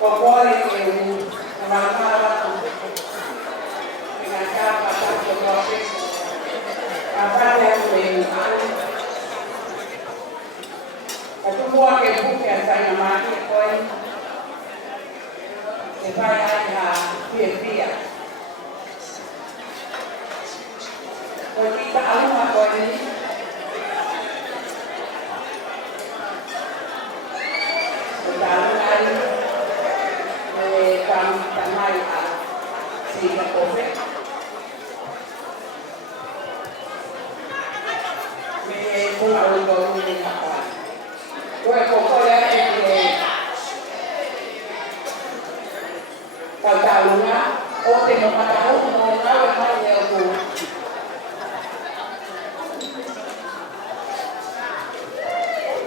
Popoli che avanzava in casa passato proprio a fare tu può che buchi a sai mani e poi e fai anche via poi ti calma poi tamai a si la cose me pula un do ni apa poi poco le che kaltalunga o te mo mataho mo na wa mai le ko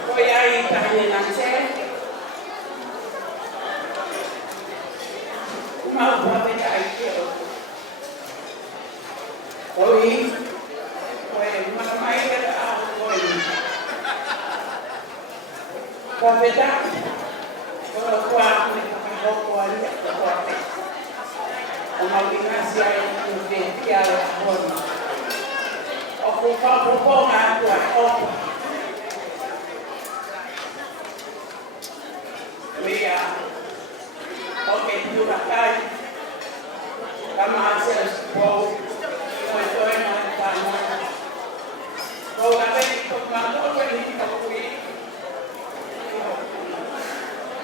poi ai tani na che mau berapa aja oi mana mai ada oi berapa kalau kuat ni kalau kuat ni kuat mau dinasi yang tu dia pun aku kau ngatu aku Mia oke juga kan kama hasil bau itu yang tanya bau apa itu mantul ini takui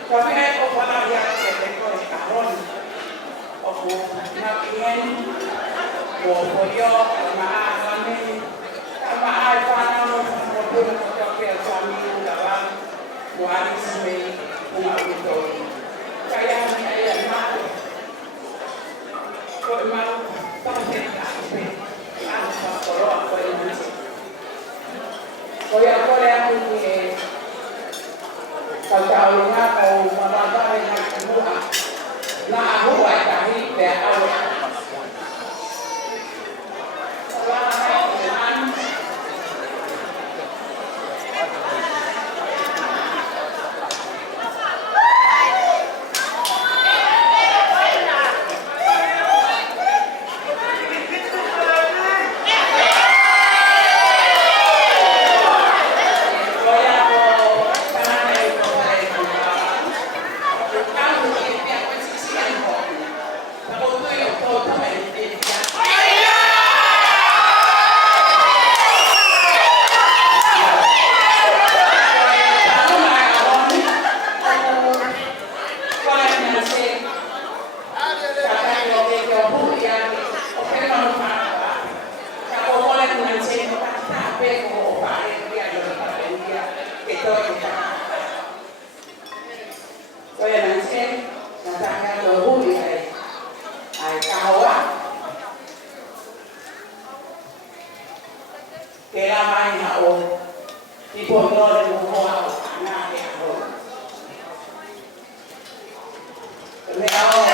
tapi aku pernah lihat ekor kahron aku nakian bau polio kama fana mau tapi kami dalam waris me itu kaya ni ayat mak kau mau pakai apa apa kalau apa ini kau yang aku ni kalau kau mababa yang kedua na aku tadi berawal Now